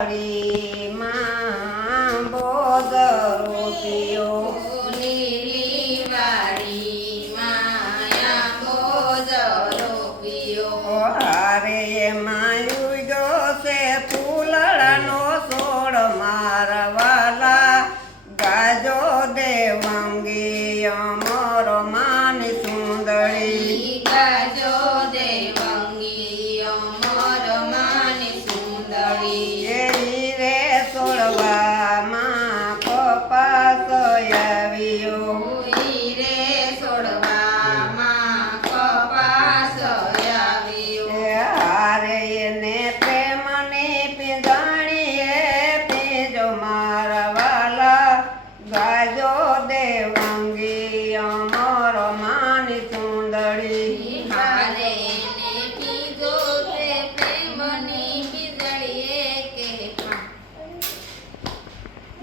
હરે માં બોગ રૂપિયો.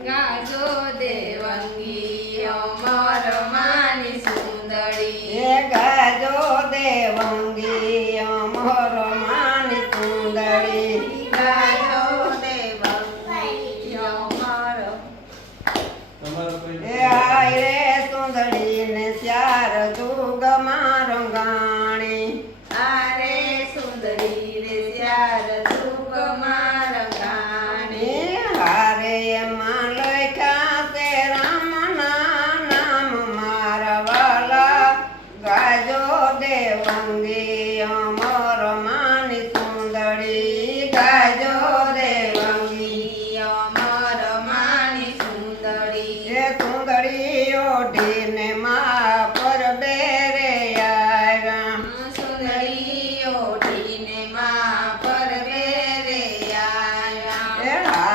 ગાજો દે. ઓઢીને મા પર બેરે યારા. સુંદરી ઓઢીને મા પર બેરે યારા.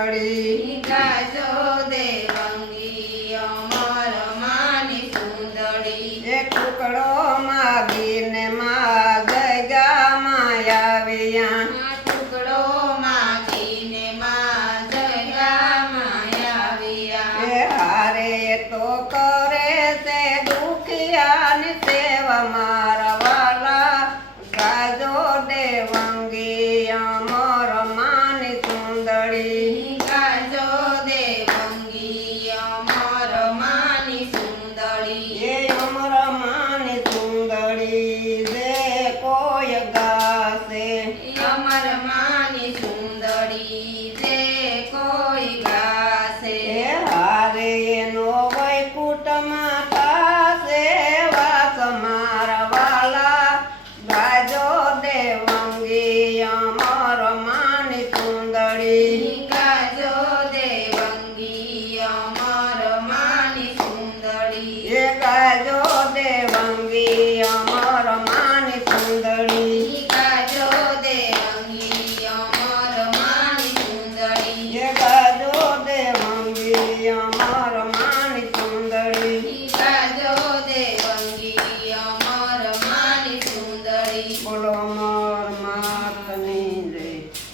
સુંદરી ગાજો દેવંગી અમર માની સુંદરી એ ટુકડો માગીને માં જગા માં આવ્યા ટુકડો માગીને માં જગા માં આવ્યા એ તો